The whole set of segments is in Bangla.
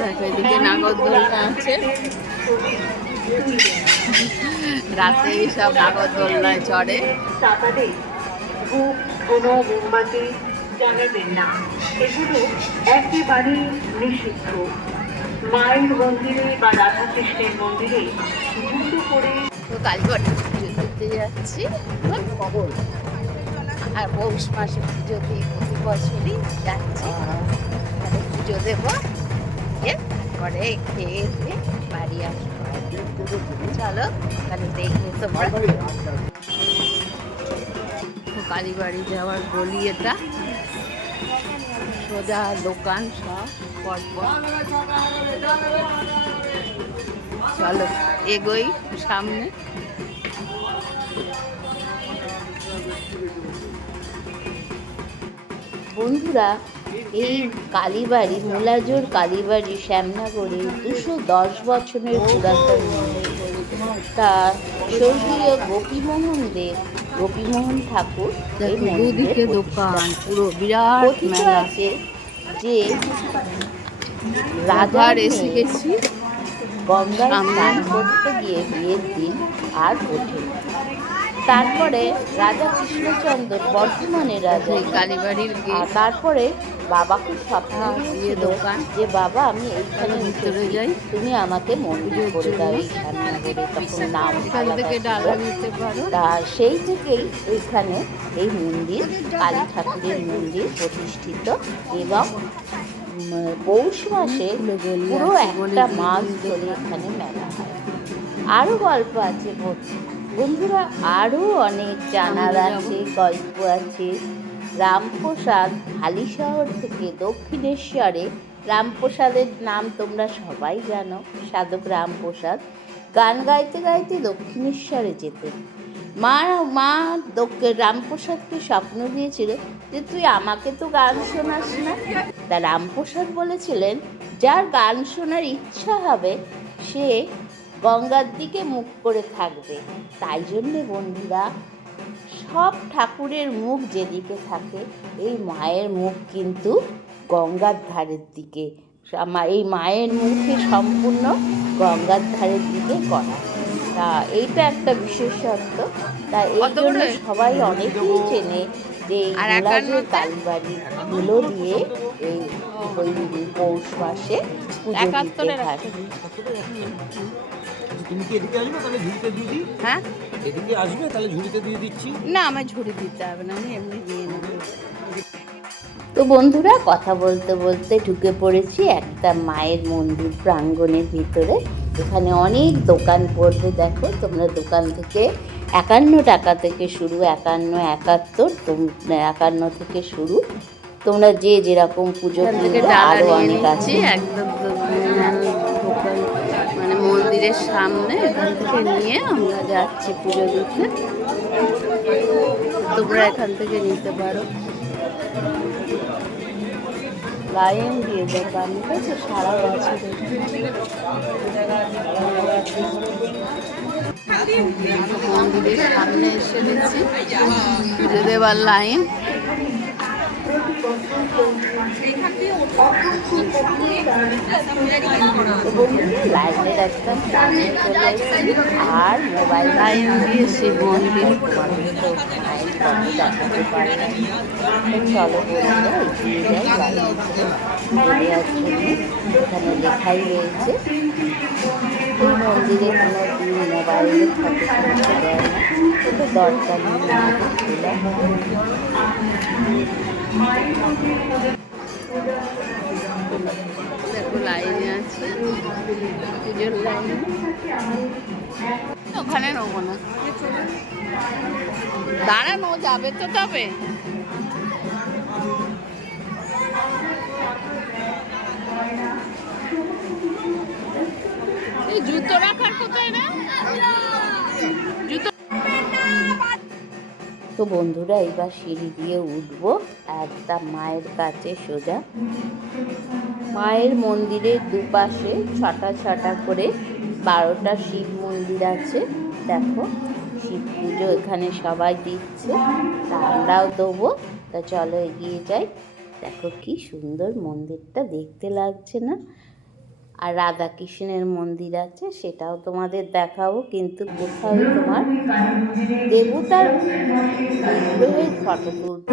দেখো এদিকে নাগরদোলনা আছে। রাতে সব নাগরদোলনায় চড়ে। কোনো মোমবাতি জ্বালাবেন না। এগুলো একেবারেই নিষিদ্ধ। মায়ের মন্দিরে বা রাধাকৃষ্ণের মন্দিরে জুতো করে তো পুজো দিতে যাচ্ছি। খবর আর পৌষ মাসে পুজো দিই প্রতি বছরই যাচ্ছি। পুজো দেবো। তারপরে খেয়ে দিয়ে বাড়ি আসব। চলো, তাহলে দেখবে তোমরা কালীবাড়ি যাওয়ার গলি এটা। সোজা দোকান সব, পরপর। চলো, এগোই সামনে। বন্ধুরা এই কালীবাড়ি মোলাজোর কালীবাড়ি শ্যামনগরে দুশো দশ বছরের পুরাতন মন্দির। তা স্বর্গীয় গোপীমোহন দেব গোপীমোহন ঠাকুর দুদিকে দোকান পুরো বিরাট মেলা। আছে যে রাধার রাজার এসে গেছি। গঙ্গায় স্নান করতে গিয়ে বিয়ের দিন আর তারপরে রাজা কৃষ্ণচন্দ্র বর্তমানে রাজা কালীবাড়ির তারপরে বাবাকে স্বপ্ন হ্যাঁ, দিয়ে দোকান। যে বাবা আমি এইখানে ভিতরে যাই। তুমি আমাকে মন্দির করে দাও। তখন নাম থেকে ডালা নিতে পারো। তা সেই থেকেই এখানে এই মন্দির কালী ঠাকুরের মন্দির প্রতিষ্ঠিত এবং পৌষ মাসে পুরো একটা মাস ধরে এখানে মেলা হয়। আরও গল্প আছে ব- বন্ধুরা আরও অনেক জানার আছে, গল্প আছে। রামপ্রসাদ হালিশহর থেকে দক্ষিণেশ্বরে। রামপ্রসাদের নাম তোমরা সবাই জানো, সাধক রামপ্রসাদ। গান গাইতে গাইতে দক্ষিণেশ্বরে যেতেন মা মা দক্ষ- রামপ্রসাদকে স্বপ্ন দিয়েছিল যে তুই আমাকে তো গান শোনাস না। তা রামপ্রসাদ বলেছিলেন, যার গান শোনার ইচ্ছা হবে, সে গঙ্গার দিকে মুখ করে থাকবে। তাই জন্যে বন্ধুরা সব ঠাকুরের মুখ যেদিকে থাকে এই মায়ের মুখ কিন্তু গঙ্গার ধারের দিকে। এই মায়ের মুখে সম্পূর্ণ গঙ্গার ধারের দিকে করা। তা এইটা একটা বিশেষত্ব তা এই জন্য? সবাই অনেকেই চেনে যে মোলাজের? কালীবাড়ি ধুলো দিয়ে এই ওই পৌষ মাসে পুজো দিতে তুমি কি এদিকে আসবে তাহলে ঝুড়িতে দিয়ে দিই। হ্যাঁ? এদিকে আসবে তাহলে ঝুড়িতে দিয়ে দিচ্ছি। না আমার ঝুড়ি দিতে হবে না আমি এমনি দিয়ে নেব। তো বন্ধুরা কথা বলতে বলতে ঢুকে পড়েছি একটা মায়ের মন্দির প্রাঙ্গণের ভিতরে। এখানে অনেক দোকান পড়বে দেখো তোমরা দোকান থেকে একান্ন টাকা থেকে শুরু একান্ন একাত্তর তোম- একান্ন থেকে শুরু। তোমরা যে যেরকম পুজো কিনবে আরও অনেক আছে। একদম। মন্দিরের সামনে এখান নিয়ে আমরা যাচ্ছি পুজো দিতে। তোমরা এখান থেকে নিতে পারো। লাইন দিয়ে দোকান ঠিক আছে সারা বছর মন্দিরের সামনে এসে গেছি পুজো দেওয়ার লাইন। লাইনের একটা আর মোবাইল লাইন দিয়ে শিব মন্দির দেখাতে পারে চলো বন্ধুরা, এগিয়ে যাই লাইন এখানে লেখাই রয়েছে। এই মন্দিরে কোনো দিন ফটো তুলতে দেয় না। মন্দির লাইনে আছে। পুজোর লাইনে। ওখানে নেব না। দাঁড়ানো, যাবে তো তবে। জুতো রাখার কোথায় না? জুতো তো বন্ধুরা, এবার সিঁড়ি দিয়ে উঠবো। একদম মায়ের কাছে সোজা। মায়ের মন্দিরের দুপাশে ছটা ছটা করে বারোটা শিব মন্দির আছে। দেখো, শিব পুজো এখানে সবাই দিচ্ছে আমরাও দেবো। তা চলো এগিয়ে যাই। দেখো কি সুন্দর মন্দিরটা দেখতে লাগছে না। আর রাধা কৃষ্ণের মন্দির আছে, সেটাও তোমাদের দেখাবো, কিন্তু কোথাও তোমার দেবতার ফটো তুলতে।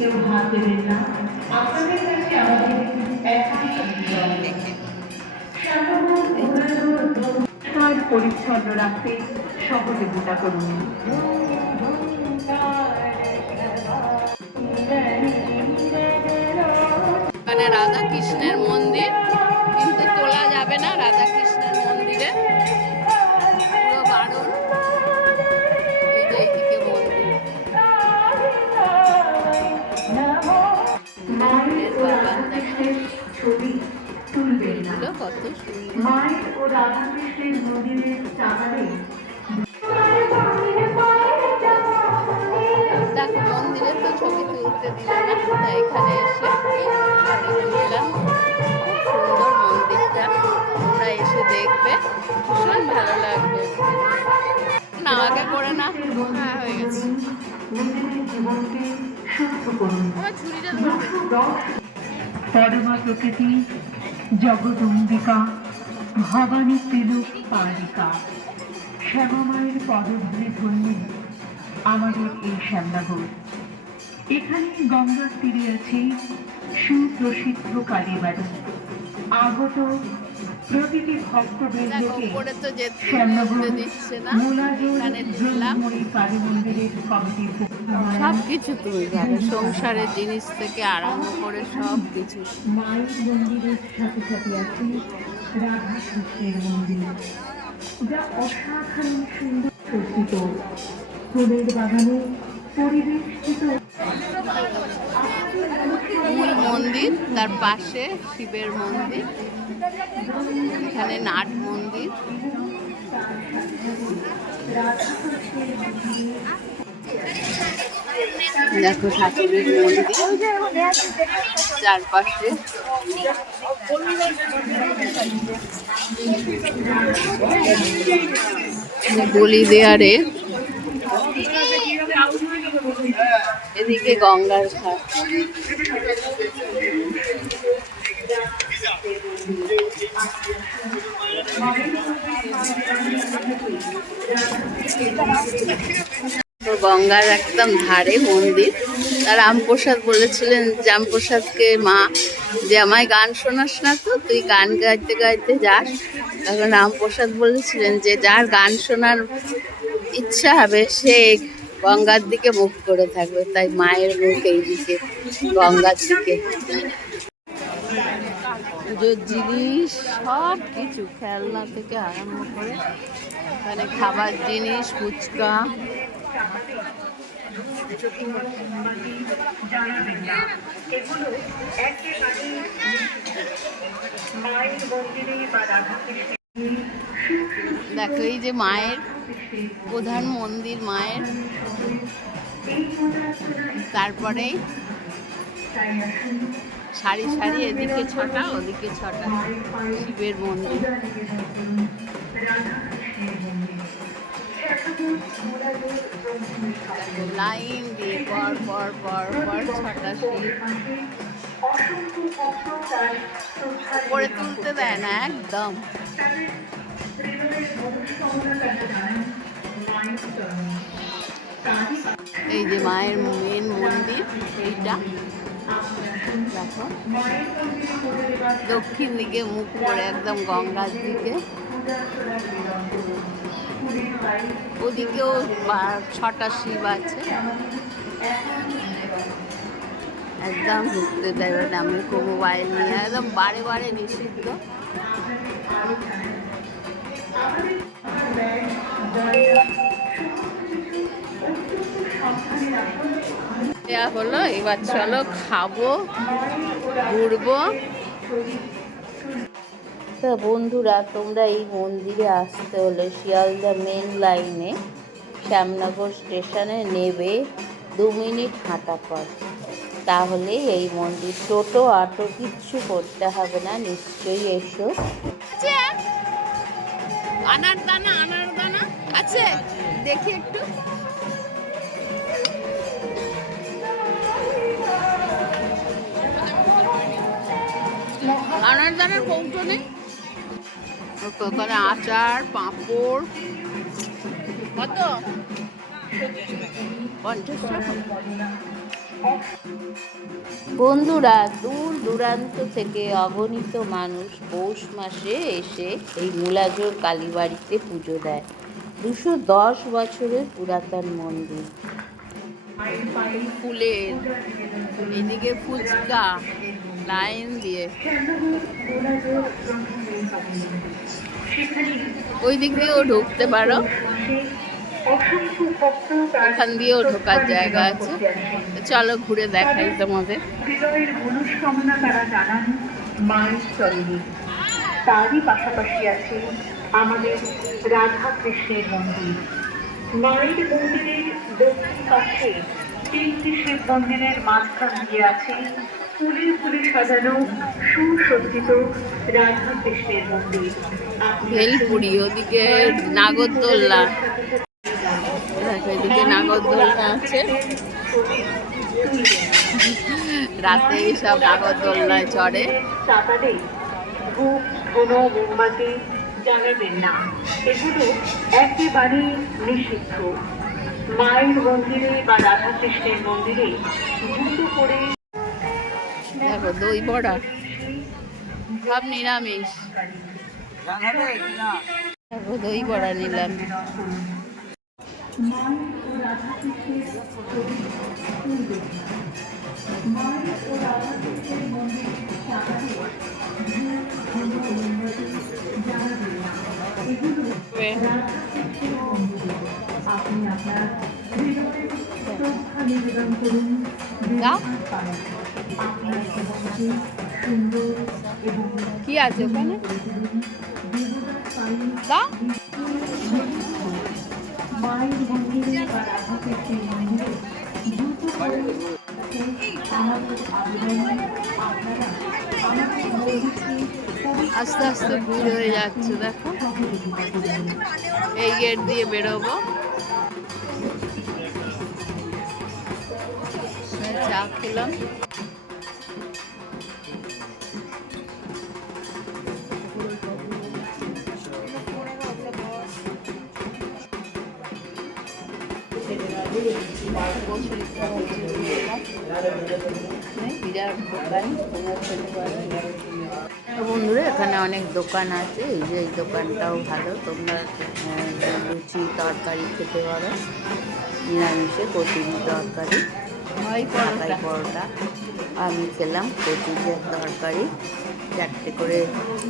কেউ হাত দেবেন না। আপনাদের কাছে আমাদের একাই পরিচ্ছন্ন রাখতে সহযোগিতা করুন রাধা কৃষ্ণের মন্দির। তুলতে দিল না। এখানে এসে তুললাম খুব সুন্দর মন্দিরটা। তোমরা এসে দেখবে। ভীষণ ভালো লাগবে। না আগে করে না হ্যাঁ হয়ে গেছে। প্রকৃতি জগদম্বিকা, ভবানী তিলক পালিকা। শ্যামামায়ের পদধরে ধন্য আমাদের এই শ্যামনগর। এখানে গঙ্গার তীরে আছে সুপ্রসিদ্ধ কালীবাড়ি আগত প্রতিটি দেখো ভক্তবৃন্দকে উপরে তো যেতে শ্যামনগর যেতে না। মোলাজোর এখানে তুললাম ব্রহ্মময়ী কালী মন্দিরের কমিটির সব কিছু তুলে যাবে সংসারের জিনিস থেকে আরম্ভ করে সব কিছু মায়ের মন্দিরের সাথে সাথে আছে রাধা কৃষ্ণের মন্দির। যা অসাধারণ সুন্দর সজ্জিত। ফুলের বাগানে পরিবেষ্টিত মূল মন্দির, তার পাশে শিবের মন্দির, এখানে নাট মন্দির। দেখো ঠাকুরের মন্দির, চারপাশে। বলি দেয়ারে এদিকে গঙ্গার ঘাট। গঙ্গার একদম ধারে মন্দির। তা রামপ্রসাদ বলেছিলেন রামপ্রসাদকে মা, যে আমায় গান শোনাস না তো, তুই গান গাইতে গাইতে যাস। তখন রামপ্রসাদ বলেছিলেন যে, যার গান শোনার ইচ্ছা হবে, সে গঙ্গার দিকে মুখ করে থাকবে, তাই মায়ের মুখ এই দিকে, গঙ্গার দিকে। পুজোর জিনিস সব কিছু খেলনা থেকে আরম্ভ করে, এখানে খাবার জিনিস, ফুচকা। দেখো, এই যে মায়ের প্রধান মন্দির, মায়ের তারপরে সারি সারি এদিকে ছটা, ওদিকে ছটা। শিবের মন্দির। লাইন দিয়ে পর পর পর পর ছটা শিব। করে তুলতে দেয় না, একদম। এই যে মায়ের মেন মন্দির, এইটা। দেখো। দক্ষিণ দিকে মুখ করে একদম গঙ্গার দিকে। ওদিকেও ছটা শিব আছে। একদম ঢুকতে দেবে না আমি মোবাইল নিয়ে, একদম বারে বারে নিষিদ্ধ। দেওয়া হলো, এবার চলো খাব, ঘুরবো। তা বন্ধুরা, তোমরা এই মন্দিরে আসতে হলে শিয়ালদা মেন লাইনে শ্যামনগর স্টেশনে নেবে দু মিনিট হাঁটা পর তাহলে এই মন্দির, টোটো, অটো কিচ্ছু করতে হবে না, নিশ্চয়ই এসো। আনার দানা আনার দানা আছে? দেখি একটু। আনার দানার কৌটো নেই? ওখানে আচার পাঁপড়। কত? পঞ্চাশ টাকা। বন্ধুরা দূর দূরান্ত থেকে অগণিত মানুষ পৌষ মাসে এসে এই মুলাজোর কালীবাড়িতে পুজো দেয়। দুশো দশ বছরের পুরাতন মন্দির। ফুলের এদিকে ফুচকা। লাইন দিয়ে। ওই দিক দিয়েও ঢুকতে পারো। ওখান দিয়েও ঢোকার জায়গা আছে। চলো ঘুরে দেখাই তোমাদের। তারই পাশাপাশি আছে আমাদের রাধা কৃষ্ণের মন্দির। মায়ের মন্দিরের দক্ষিণ পাশে তিনটি শিব মন্দিরের মাঝখান দিয়ে আছে ফুলে ফুলে সাজানো সুসজ্জিত রাধা কৃষ্ণের মন্দির ভেলপুরি ওদিকে নাগরদোল্লা এদিকে নাগরদোল্লা আছে। রাতে সব নাগরদোল্লায় চড়ে। সকালে ধূপ ধুনো মোমবাতি জ্বালাবেন না। এগুলো একেবারেই নিষিদ্ধ। মায়ের মন্দিরে বা রাধাকৃষ্ণের মন্দিরে জুতো করে দেখো দই বড়া। সব নিরামিষ। দেখো দই বড়া নিলাম। দাও কি আছে ওখানে? আস্তে আস্তে ভিড় হয়ে যাচ্ছে, দেখো। এই গেট দিয়ে বেরোবো। চা খেলাম। তো বন্ধুরা এখানে অনেক দোকান আছে। এই যে এই দোকানটাও ভালো। তোমরা লুচি তরকারি খেতে পারো। নিরামিষে কচুরি তরকারি ঢাকাই পরোটা। আমি খেলাম কচুরি তরকারি চারটে করে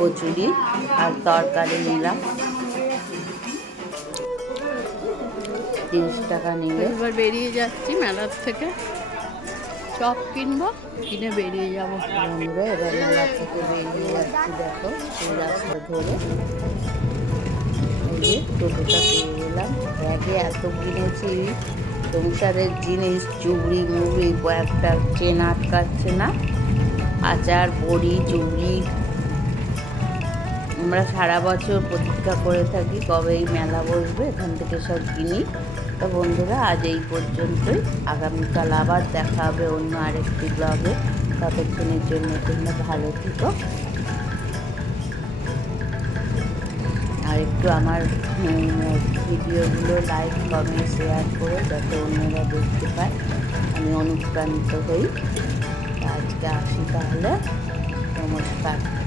কচুরি আর তরকারি নিলাম। তিরিশ টাকা নিলে। এবার বেরিয়ে যাচ্ছি মেলার থেকে। চপ কিনবো কিনে বেরিয়ে যাব। বন্ধুরা এবার মেলা থেকে বেরিয়ে যাচ্ছি দেখো এই রাস্তা ধরে। এই যে টোটোটা পেয়ে গেলাম। ব্যাগে এত কিনেছি সংসারের জিনিস চুবড়ি মুড়ি কয়েকটা চেন আটকাচ্ছে না। আচার বড়ি চুবড়ি আমরা সারা বছর প্রতীক্ষা করে থাকি, কবে এই মেলা বসবে, এখান থেকে সব কিনি। তো বন্ধুরা, আজ এই পর্যন্তই। আগামীকাল আবার দেখা হবে অন্য আরেকটি ব্লগে ততক্ষণের জন্য তোমরা ভালো থেকো। আর একটু আমার ভিডিওগুলো লাইক কমেন্ট শেয়ার করে যাতে অন্যরা দেখতে পায়। আমি অনুপ্রাণিত হই। আজকে আসি তাহলে। নমস্কার।